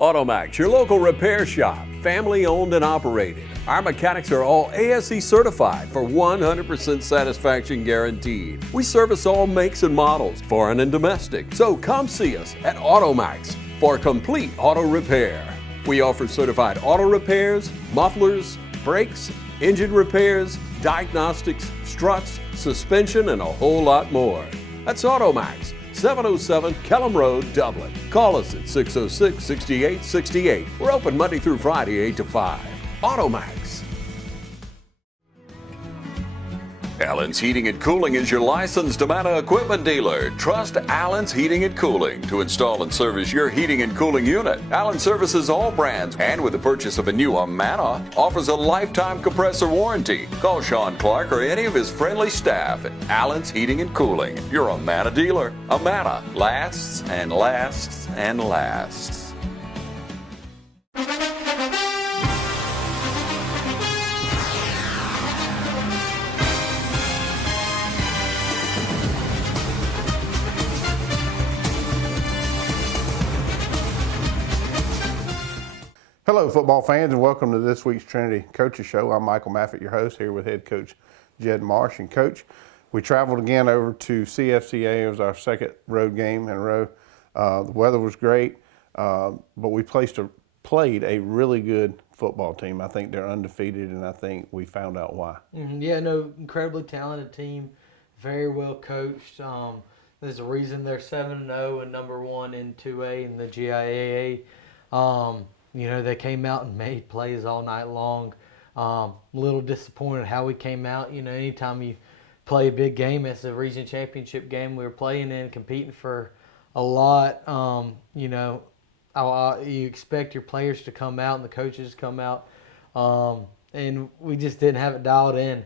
Automax, your local repair shop, family owned and operated. Our mechanics are all ASE certified for 100% satisfaction guaranteed. We service all makes and models, foreign and domestic. So come see us at Automax for complete auto repair. We offer certified auto repairs, mufflers, brakes, engine repairs, diagnostics, struts, suspension, and a whole lot more. That's Automax, 707 Kellam Road, Dublin. Call us at 606-6868. We're open Monday through Friday, 8 to 5. Automax. Allen's Heating and Cooling is your licensed Amana equipment dealer. Trust Allen's Heating and Cooling to install and service your heating and cooling unit. Allen services all brands, and with the purchase of a new Amana, offers a lifetime compressor warranty. Call Sean Clark or any of his friendly staff at Allen's Heating and Cooling, your Amana dealer. Amana lasts and lasts and lasts. Hello, football fans, and welcome to this week's Trinity Coaches Show. I'm Michael Maffitt, your host, here with head coach Jed Marsh. And coach, we traveled again over to CFCA. It was our second road game in a row. The weather was great, but we played a really good football team. I think they're undefeated, and I think we found out why. Incredibly talented team, very well coached. There's a reason they're 7-0 and number one in 2A in the GIAA. They came out and made plays all night long. A little disappointed how we came out. Anytime you play a big game, it's a region championship game we were playing in, competing for a lot. You expect your players to come out and the coaches to come out. And we just didn't have it dialed in.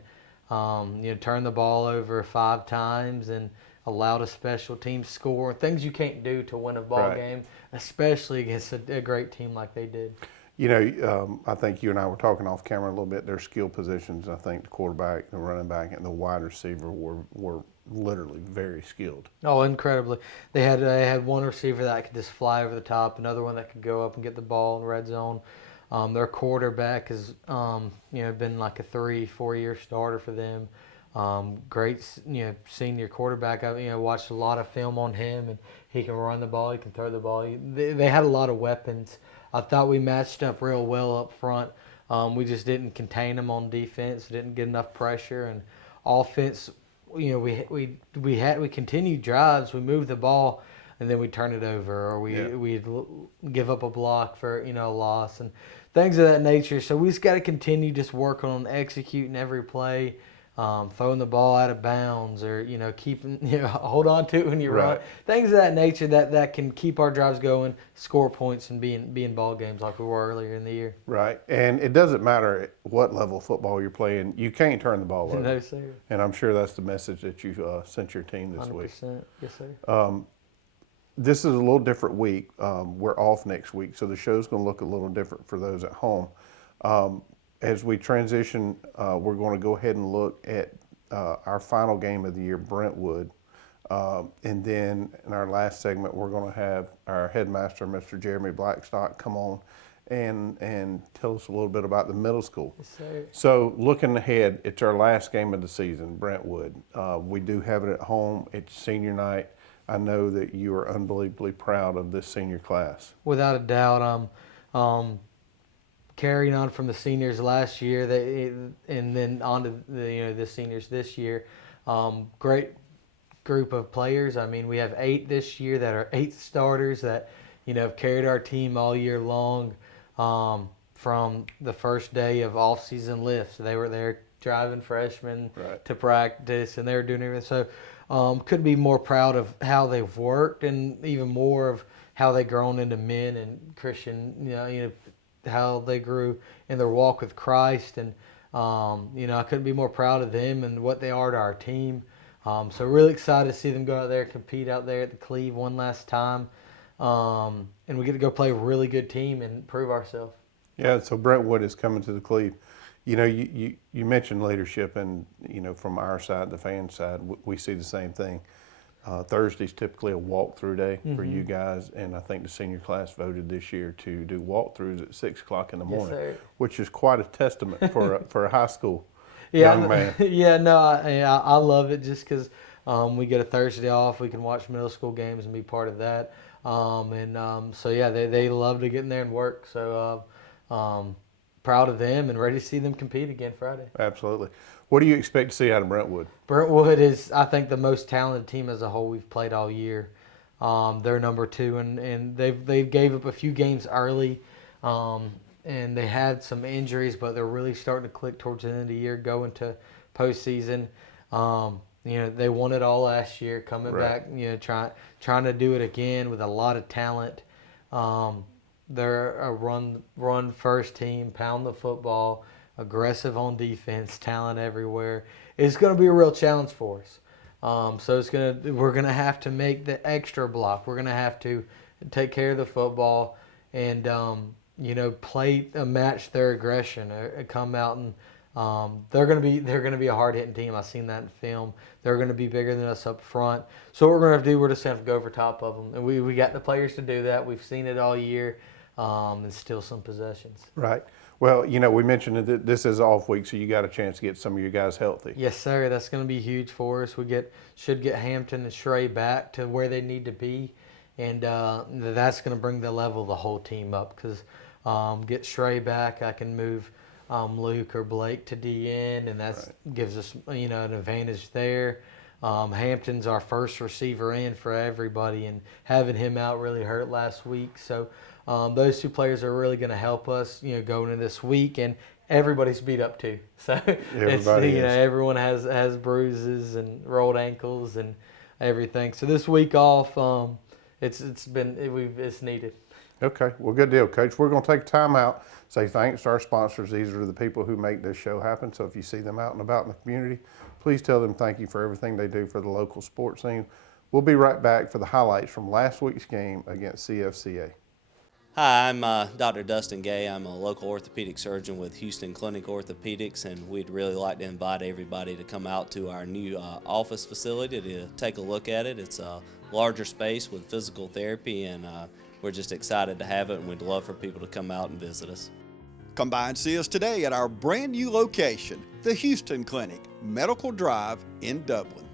Turned the ball over 5 times and allowed a special team score. Things you can't do to win a ball game, especially against a great team like they did. I think you and I were talking off camera a little bit. Their skill positions, I think the quarterback, the running back, and the wide receiver were literally very skilled. Oh, incredibly. They had one receiver that could just fly over the top, another one that could go up and get the ball in the red zone. Their quarterback has been like a 3-4 year starter for them. Great, senior quarterback. I watched a lot of film on him, and he can run the ball, he can throw the ball. They had a lot of weapons. I thought we matched up real well up front. We just didn't contain them on defense, didn't get enough pressure, and offense. We continued drives. We moved the ball, and then we turn it over, or we'd give up a block for a loss and things of that nature. So we just got to continue just working on executing every play. Throwing the ball out of bounds, or keeping hold on to it when you run, things of that nature that can keep our drives going, score points, and be in ball games like we were earlier in the year. Right, and it doesn't matter what level of football you're playing, you can't turn the ball over. No, sir. And I'm sure that's the message that you sent your team this 100%. week. Yes, sir. This is a little different week. We're off next week, so the show's going to look a little different for those at home. As we transition, we're going to go ahead and look at our final game of the year, Brentwood. And then in our last segment, we're going to have our headmaster, Mr. Jeremy Blackstock, come on and tell us a little bit about the middle school. Yes, sir. So looking ahead, it's our last game of the season, Brentwood. We do have it at home. It's senior night. I know that you are unbelievably proud of this senior class. Without a doubt. Carrying on from the seniors last year, and then on to the seniors this year. Great group of players. I mean, we have 8 this year that are 8 starters that have carried our team all year long. From the first day of off-season lifts, they were there driving freshmen to practice, and they were doing everything. So, couldn't be more proud of how they've worked, and even more of how they've grown into men and Christian. How they grew in their walk with Christ, and I couldn't be more proud of them and what they are to our team. So really excited to see them go out there and compete out there at the Cleve one last time, and we get to go play a really good team and prove ourselves. Yeah, so Brentwood is coming to the Cleve. You mentioned leadership, and from our side, the fan side, we see the same thing. Thursday's typically a walkthrough day for you guys, and I think the senior class voted this year to do walkthroughs at 6 o'clock in the morning, sir. which is quite a testament for a high school Yeah, young man. yeah, no, I love it just because we get a Thursday off. We can watch middle school games and be part of that. So yeah, they love to get in there and work. So proud of them and ready to see them compete again Friday. Absolutely. What do you expect to see out of Brentwood? Brentwood is, I think, the most talented team as a whole we've played all year. They're number 2, and they gave up a few games early, and they had some injuries, but they're really starting to click towards the end of the year, going to postseason. They won it all last year, coming back, trying to do it again with a lot of talent. They're a run first team, pound the football, aggressive on defense, talent everywhere. It's going to be a real challenge for us. So we're gonna have to make the extra block. We're gonna have to take care of the football and match their aggression. Come out and they're gonna be a hard hitting team. I've seen that in film. They're gonna be bigger than us up front. So what we're gonna have to do, we're just gonna have to go over top of them, and we got the players to do that. We've seen it all year. And still some possessions. Right. Well, we mentioned that this is off week, so you got a chance to get some of your guys healthy. Yes, sir. That's going to be huge for us. We should get Hampton and Shrey back to where they need to be, and that's going to bring the level of the whole team up. Because get Shrey back, I can move Luke or Blake to DN, and that gives us an advantage there. Hampton's our first receiver in for everybody, and having him out really hurt last week. So those 2 players are really going to help us, going into this week, and everybody's beat up too. So everyone has bruises and rolled ankles and everything. So this week off, it's needed. Okay, well, good deal, Coach. We're going to take time out, say thanks to our sponsors. These are the people who make this show happen. So if you see them out and about in the community, please tell them thank you for everything they do for the local sports scene. We'll be right back for the highlights from last week's game against CFCA. Hi, I'm Dr. Dustin Gay. I'm a local orthopedic surgeon with Houston Clinic Orthopedics, and we'd really like to invite everybody to come out to our new office facility to take a look at it. It's a larger space with physical therapy, and we're just excited to have it, and we'd love for people to come out and visit us. Come by and see us today at our brand new location, the Houston Clinic, Medical Drive in Dublin.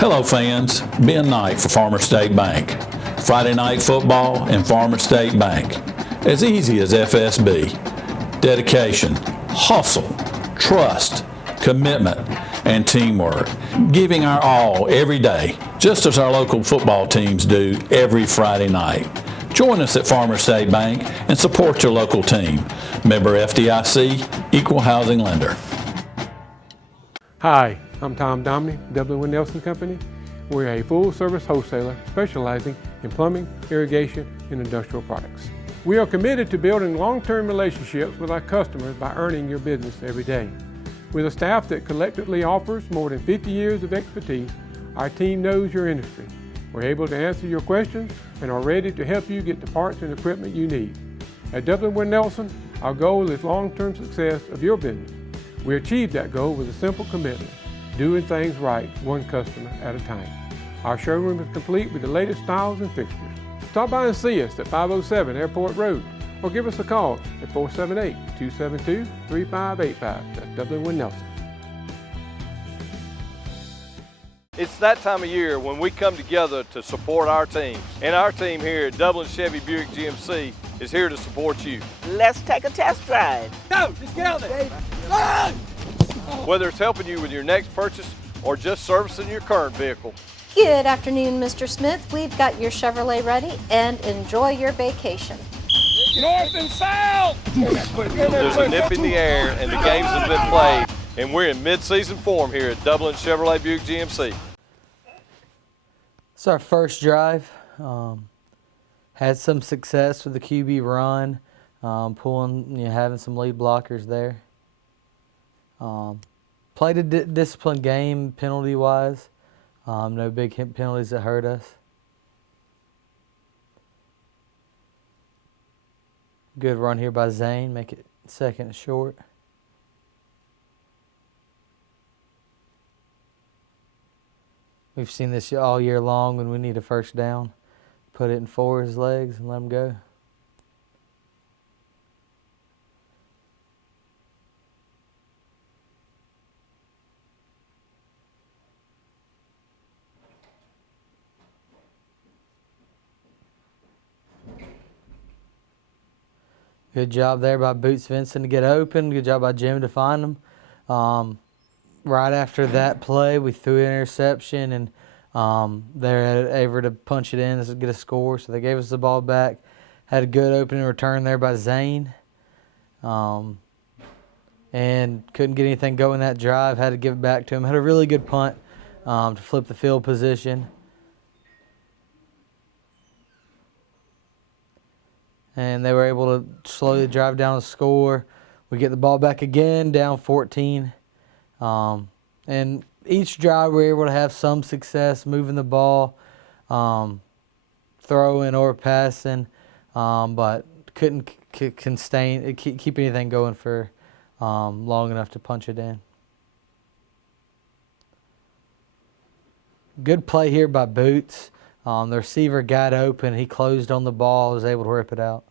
Hello fans, Ben Knight for Farmer State Bank. Friday night football and Farmer State Bank. As easy as FSB. Dedication, hustle, trust, commitment, and teamwork. Giving our all every day, just as our local football teams do every Friday night. Join us at Farmer State Bank and support your local team. Member FDIC, Equal Housing Lender. Hi, I'm Tom Domney, Dublin Nelson Company. We're a full-service wholesaler specializing in plumbing, irrigation, and industrial products. We are committed to building long-term relationships with our customers by earning your business every day. With a staff that collectively offers more than 50 years of expertise, our team knows your industry. We're able to answer your questions and are ready to help you get the parts and equipment you need. At Dublin Nelson, our goal is long-term success of your business. We achieve that goal with a simple commitment, doing things right, one customer at a time. Our showroom is complete with the latest styles and fixtures. Stop by and see us at 507 Airport Road or give us a call at 478-272-3585. That's Dublin Nelson. It's that time of year when we come together to support our teams. And our team here at Dublin Chevy Buick GMC is here to support you. Let's take a test drive. Go! Just get out there! Run! Whether it's helping you with your next purchase or just servicing your current vehicle. Good afternoon, Mr. Smith. We've got your Chevrolet ready, and enjoy your vacation. North and south! There's a nip in the air, and the games have been played, and we're in mid-season form here at Dublin Chevrolet Buick GMC. It's our first drive. Had some success with the QB run, pulling, having some lead blockers there. Played a disciplined game penalty-wise. No big penalties that hurt us. Good run here by Zane, make it second and short. We've seen this all year long when we need a first down. Put it in four his legs and let him go. Good job there by Boots Vincent to get open. Good job by Jim to find him. Right after that play, we threw an interception, and they're able to punch it in to get a score. So they gave us the ball back. Had a good opening return there by Zane. And couldn't get anything going that drive. Had to give it back to him. Had a really good punt to flip the field position. And they were able to slowly drive down the score. We get the ball back again, down 14. And each drive we were able to have some success moving the ball, throwing or passing, but couldn't keep anything going for long enough to punch it in. Good play here by Boots. The receiver got open. He closed on the ball, was able to rip it out.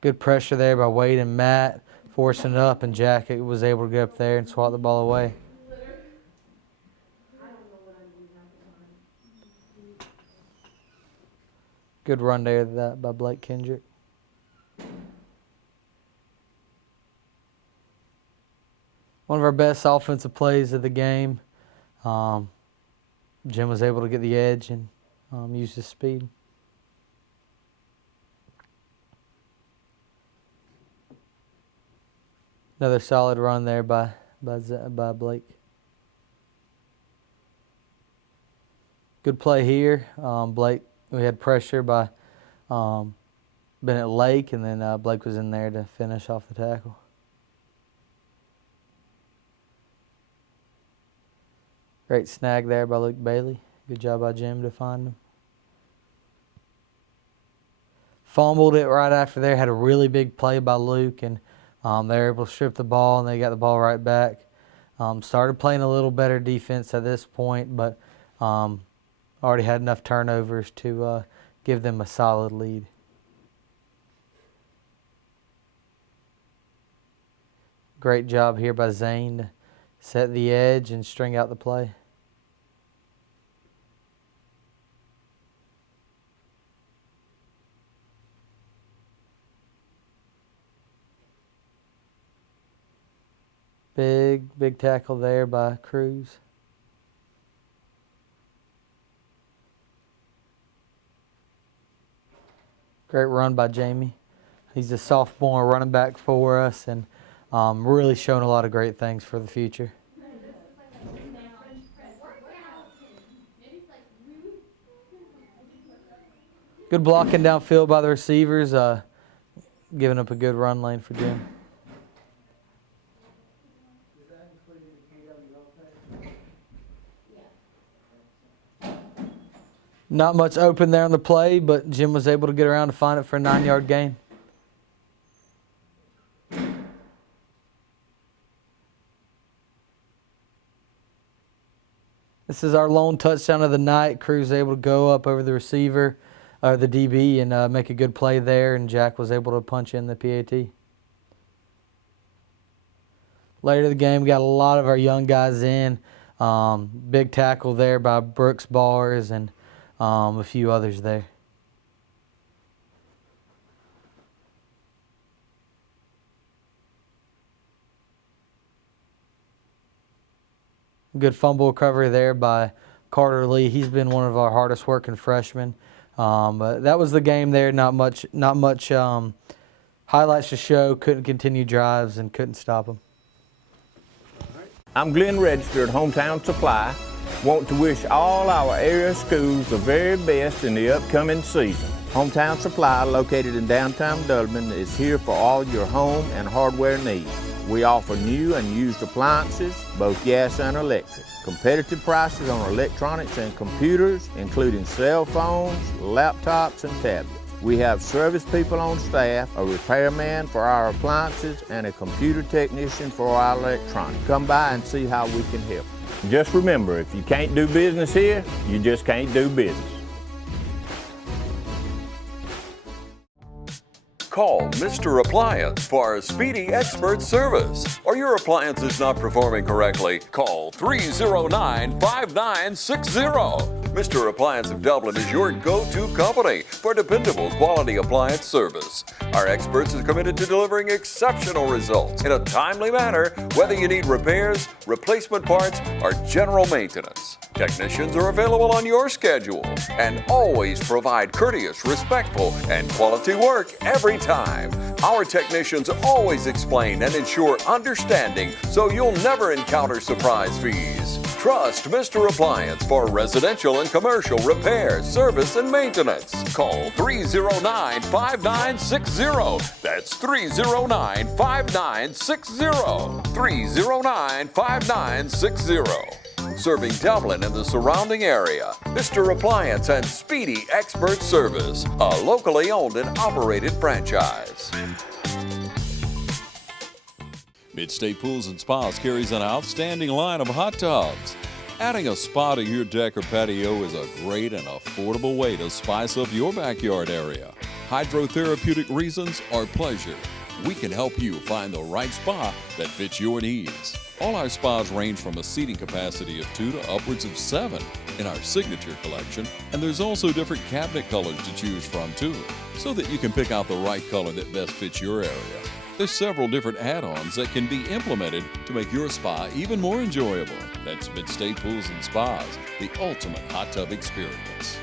Good pressure there by Wade and Matt, forcing it up, and Jack was able to get up there and swat the ball away. Good run there by Blake Kendrick. One of our best offensive plays of the game. Jim was able to get the edge and use his speed. Another solid run there by Blake. Good play here. Blake, we had pressure by Bennett Lake, and then Blake was in there to finish off the tackle. Great snag there by Luke Bailey. Good job by Jim to find him. Fumbled it right after there. Had a really big play by Luke, and they were able to strip the ball, and they got the ball right back. Started playing a little better defense at this point, but already had enough turnovers to give them a solid lead. Great job here by Zane to set the edge and string out the play. Big tackle there by Cruz. Great run by Jamie. He's a sophomore running back for us, and really showing a lot of great things for the future. Good blocking downfield by the receivers, giving up a good run lane for Jim. Not much open there on the play, but Jim was able to get around to find it for a 9-yard gain. This is our lone touchdown of the night. Cruz able to go up over the receiver, or the DB, and make a good play there, and Jack was able to punch in the PAT. Later in the game, we got a lot of our young guys in. Big tackle there by Brooks Bars, and a few others there. Good fumble recovery there by Carter Lee. He's been one of our hardest working freshmen. But that was the game there. Not much highlights to show. Couldn't continue drives and couldn't stop them. I'm Glenn Register at Hometown Supply. Want to wish all our area schools the very best in the upcoming season. Hometown Supply, located in downtown Dublin, is here for all your home and hardware needs. We offer new and used appliances, both gas and electric. Competitive prices on electronics and computers, including cell phones, laptops, and tablets. We have service people on staff, a repairman for our appliances, and a computer technician for our electronics. Come by and see how we can help. Just remember, if you can't do business here, you just can't do business. Call Mr. Appliance for a speedy expert service. Or your appliance is not performing correctly, call 309-5960. Mr. Appliance of Dublin is your go-to company for dependable quality appliance service. Our experts are committed to delivering exceptional results in a timely manner, whether you need repairs, replacement parts, or general maintenance. Technicians are available on your schedule and always provide courteous, respectful, and quality work every time. Our technicians always explain and ensure understanding so you'll never encounter surprise fees. Trust Mr. Appliance for residential and commercial repair, service, and maintenance. Call 309-5960. That's 309-5960. 309-5960. Serving Dublin and the surrounding area. Mr. Appliance and Speedy Expert Service, a locally owned and operated franchise. Mid-State Pools and Spas carries an outstanding line of hot tubs. Adding a spa to your deck or patio is a great and affordable way to spice up your backyard area. Hydrotherapeutic reasons or pleasure, we can help you find the right spa that fits your needs. All our spas range from a seating capacity of 2 to upwards of 7 in our signature collection, and there's also different cabinet colors to choose from too, so that you can pick out the right color that best fits your area. There's several different add-ons that can be implemented to make your spa even more enjoyable. That's Mid-State Pools and Spas, the ultimate hot tub experience.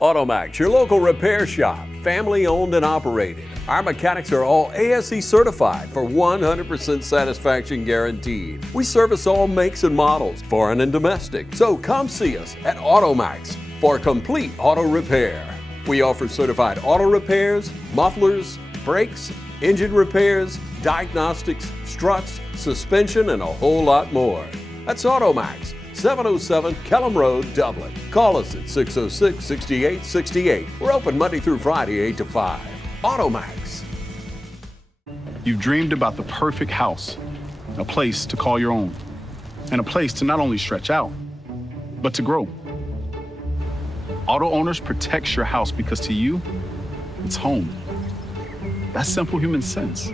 Automax, your local repair shop, family owned and operated. Our mechanics are all ASE certified for 100% satisfaction guaranteed. We service all makes and models, foreign and domestic. So come see us at Automax for complete auto repair. We offer certified auto repairs, mufflers, brakes, engine repairs, diagnostics, struts, suspension, and a whole lot more. That's Automax, 707 Kellam Road, Dublin. Call us at 606-6868. We're open Monday through Friday, 8 to 5. Automax. You've dreamed about the perfect house, a place to call your own, and a place to not only stretch out, but to grow. Auto Owners protects your house because to you, it's home. That's simple human sense.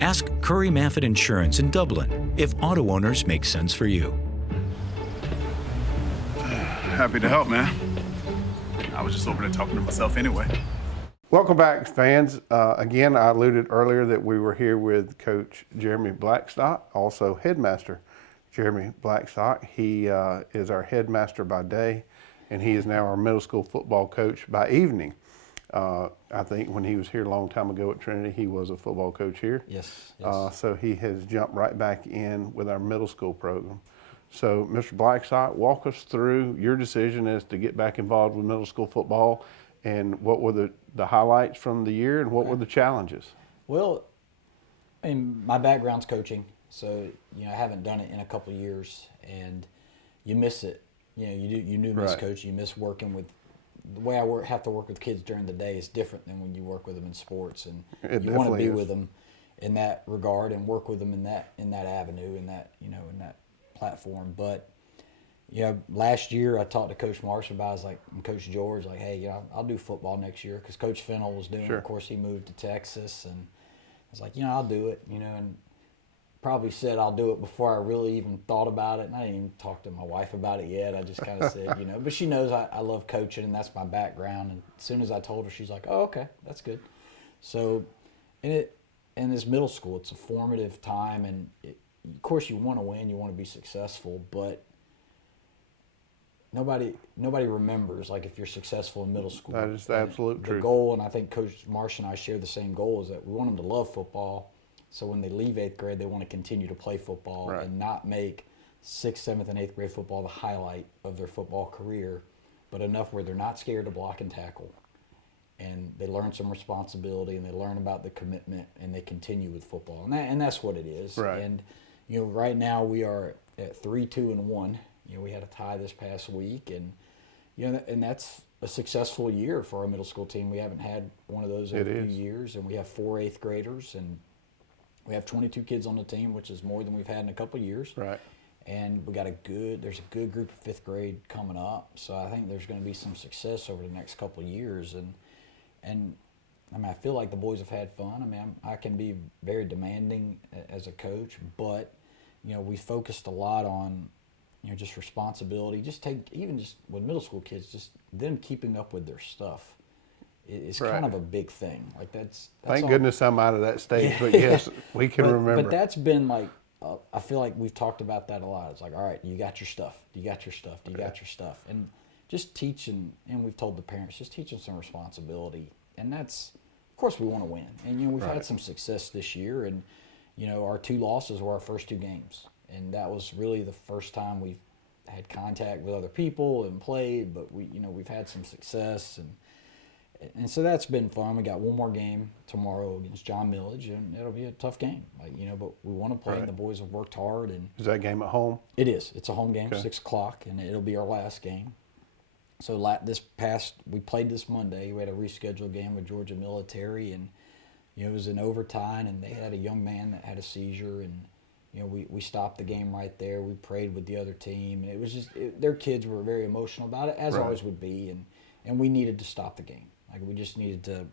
Ask Curry Maffett Insurance in Dublin if Auto Owners make sense for you. Happy to help, man. I was just over there talking to myself anyway. Welcome back, fans. Again, I alluded earlier that we were here with Coach Jeremy Blackstock, also headmaster Jeremy Blackstock. He is our headmaster by day, and he is now our middle school football coach by evening. I think when he was here a long time ago at Trinity, he was a football coach here. Yes. So he has jumped right back in with our middle school program. So, Mr. Blackstock, walk us through your decision as to get back involved with middle school football, and what were the highlights from the year, and what were the challenges? Well, I mean, my background's coaching, so I haven't done it in a couple of years, and you miss it. You do miss coaching. You miss working with. The way I have to work with kids during the day is different than when you work with them in sports, and you want to be with them in that regard and work with them in that avenue, in that in that platform. But last year I talked to Coach Marsh about. I was like, and Coach George, like, hey, I'll do football next year because Coach Fennell was doing. Sure. Of course, he moved to Texas, and I was like, I'll do it. And probably said I'll do it before I really even thought about it. And I didn't even talk to my wife about it yet. I just kind of said, but she knows I love coaching, and that's my background. And as soon as I told her, she's like, oh, okay, that's good. So, in this middle school, it's a formative time, and of course you want to win, you want to be successful, but nobody remembers, like, if you're successful in middle school. That is the absolute truth. The goal, and I think Coach Marsh and I share the same goal, is that we want them to love football. So when they leave 8th grade, they want to continue to play football and not make 6th, 7th, and 8th grade football the highlight of their football career, but enough where they're not scared to block and tackle. And they learn some responsibility, and they learn about the commitment, and they continue with football. And that's what it is. Right. And, right now we are at 3-2-1. You know, we had a tie this past week, and you know, and that's a successful year for our middle school team. We haven't had one of those in a few years, and we have 4 8th graders, and we have 22 kids on the team, which is more than we've had in a couple of years. Right. And we got there's a good group of 5th grade coming up, so I think there's going to be some success over the next couple of years. And I mean, I feel like the boys have had fun. I mean, I can be very demanding as a coach, but you know, we focused a lot on, you know, just responsibility. Just with middle school kids, just them keeping up with their stuff is kind of a big thing. Like that's thank goodness I'm out of that stage, but yes, we can remember. But that's been like, I feel like we've talked about that a lot. It's like, all right, you got your stuff. You got your stuff. You got your stuff. And just teaching, and we've told the parents, just teaching some responsibility. And that's, of course, we want to win. And, you know, we've had some success this year. And, you know, our 2 losses were our first 2 games. And that was really the first time we've had contact with other people and played. But, we've had some success. And so that's been fun. We got one more game tomorrow against John Millage, and it'll be a tough game. Like, you know, but we want to play, and the boys have worked hard. And is that game at home? It is. It's a home game, 6 o'clock, and it'll be our last game. So we played this Monday. We had a rescheduled game with Georgia Military, and you know, it was in overtime, and they had a young man that had a seizure, and you know, we stopped the game right there. We prayed with the other team, and it was just their kids were very emotional about it, as always would be, and we needed to stop the game. Like, we just needed to,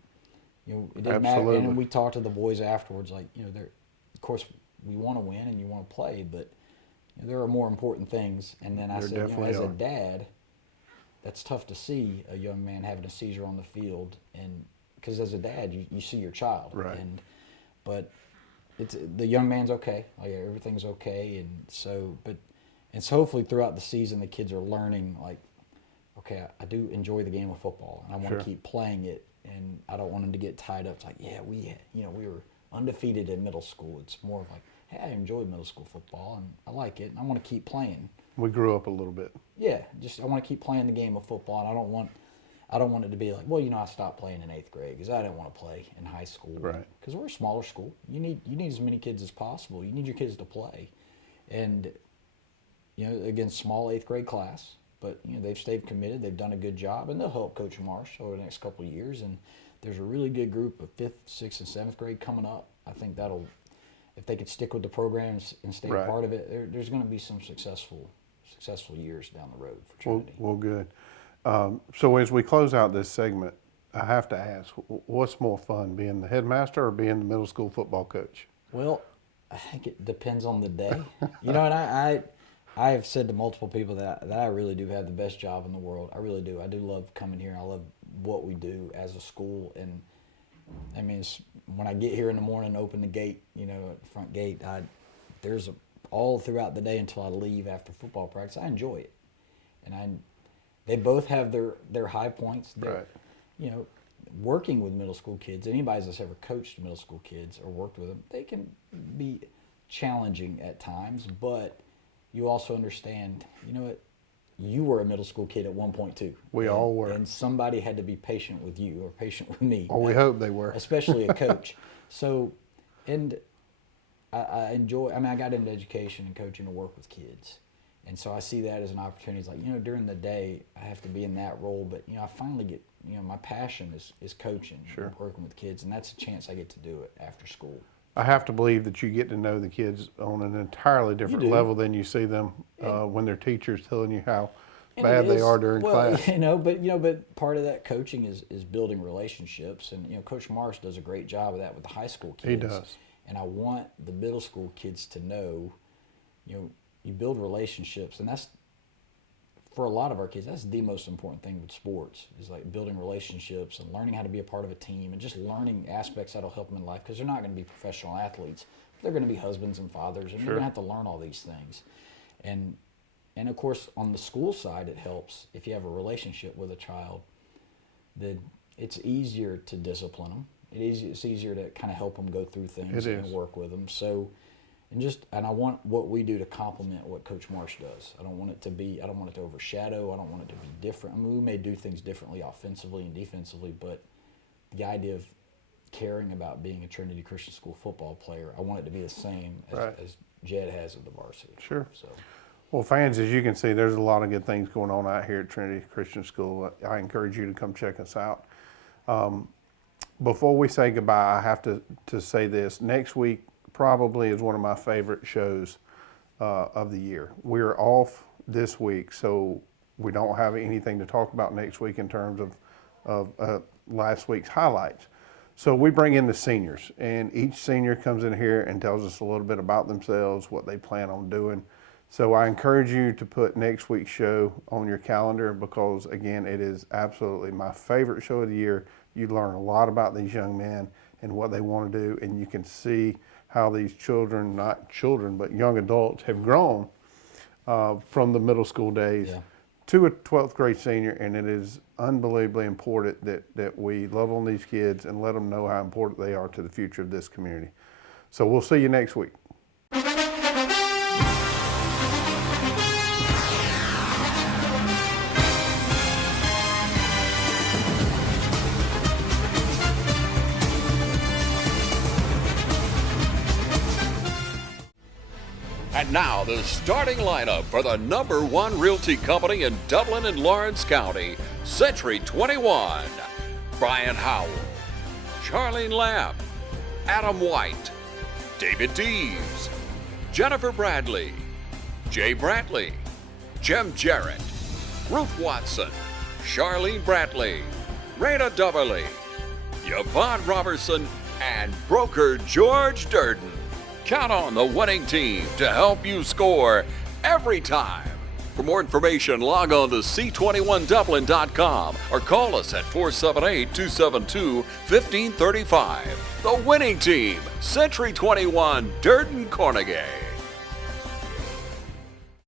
you know, it didn't matter. And we talked to the boys afterwards, like, you know, of course we want to win and you want to play, but you know, there are more important things. And then I said, you know, as a dad, that's tough to see a young man having a seizure on the field, and because as a dad, you see your child, but the young man's okay, like everything's okay, and so hopefully throughout the season the kids are learning, like, okay, I do enjoy the game of football, and I want to keep playing it, and I don't want them to get tied up. It's like, yeah, we were undefeated in middle school. It's more of like, hey, I enjoy middle school football, and I like it, and I want to keep playing. We grew up a little bit. Yeah, just I want to keep playing the game of football, and I don't want it to be like, well, you know, I stopped playing in 8th grade because I didn't want to play in high school. Right. Because we're a smaller school. You need as many kids as possible. You need your kids to play, and you know, against small 8th grade class. But you know, they've stayed committed. They've done a good job, and they'll help Coach Marsh over the next couple of years. And there's a really good group of 5th, 6th, and 7th grade coming up. I think that'll, if they could stick with the programs and stay a part of it, there's going to be some successful years down the road for Trinity. Well, good. So as we close out this segment, I have to ask, what's more fun, being the headmaster or being the middle school football coach? Well, I think it depends on the day. You know, and I have said to multiple people that I really do have the best job in the world. I really do. I do love coming here. I love what we do as a school. And I mean, when I get here in the morning, open the gate, you know, at the front gate, there's all throughout the day until I leave after football practice. I enjoy it. And they both have their high points. You know, working with middle school kids, anybody that's ever coached middle school kids or worked with them, they can be challenging at times, but you also understand, you know what, you were a middle school kid at one point too. We all were. And somebody had to be patient with you or patient with me. Or we hope they were. Especially a coach. So, and I enjoy, I mean, I got into education and coaching to work with kids. And so I see that as an opportunity. It's like, you know, during the day, I have to be in that role, but, you know, I finally get, you know, my passion is coaching, working with kids, and that's a chance I get to do it after school. I have to believe that you get to know the kids on an entirely different level than you see them when their teacher's telling you how bad they are during class. But part of that coaching is building relationships, and you know, Coach Marsh does a great job of that with the high school kids. He does. And I want the middle school kids to know, you know, you build relationships, and that's, for a lot of our kids, that's the most important thing with sports, is like building relationships and learning how to be a part of a team and just learning aspects that'll help them in life, because they're not going to be professional athletes. They're going to be husbands and fathers, and they're going to have to learn all these things. And of course, on the school side, it helps if you have a relationship with a child, then it's easier to discipline them. It's easier to kind of help them go through things and work with them. So, and I want what we do to complement what Coach Marsh does. I don't want it to overshadow. I don't want it to be different. I mean, we may do things differently offensively and defensively, but the idea of caring about being a Trinity Christian School football player, I want it to be the same as Jed has at the varsity. Sure. So, Well, fans, as you can see, there's a lot of good things going on out here at Trinity Christian School. I encourage you to come check us out. Before we say goodbye, I have to say this. Next week probably is one of my favorite shows of the year. We're off this week, so we don't have anything to talk about next week in terms of last week's highlights. So we bring in the seniors, and each senior comes in here and tells us a little bit about themselves, what they plan on doing. So I encourage you to put next week's show on your calendar because, again, it is absolutely my favorite show of the year. You learn a lot about these young men and what they want to do, and you can see how these children, not children, but young adults have grown from the middle school days to a 12th grade senior, and it is unbelievably important that we love on these kids and let them know how important they are to the future of this community. So we'll see you next week. And now the starting lineup for the #1 realty company in Dublin and Lawrence County, Century 21. Brian Howell, Charlene Lamb, Adam White, David Deves, Jennifer Bradley, Jay Brantley, Jim Jarrett, Ruth Watson, Charlene Brantley, Raina Duberly, Yvonne Robertson, and broker George Durden. Count on the winning team to help you score every time. For more information, log on to c21dublin.com or call us at 478-272-1535. The winning team, Century 21, Durden Carnegie.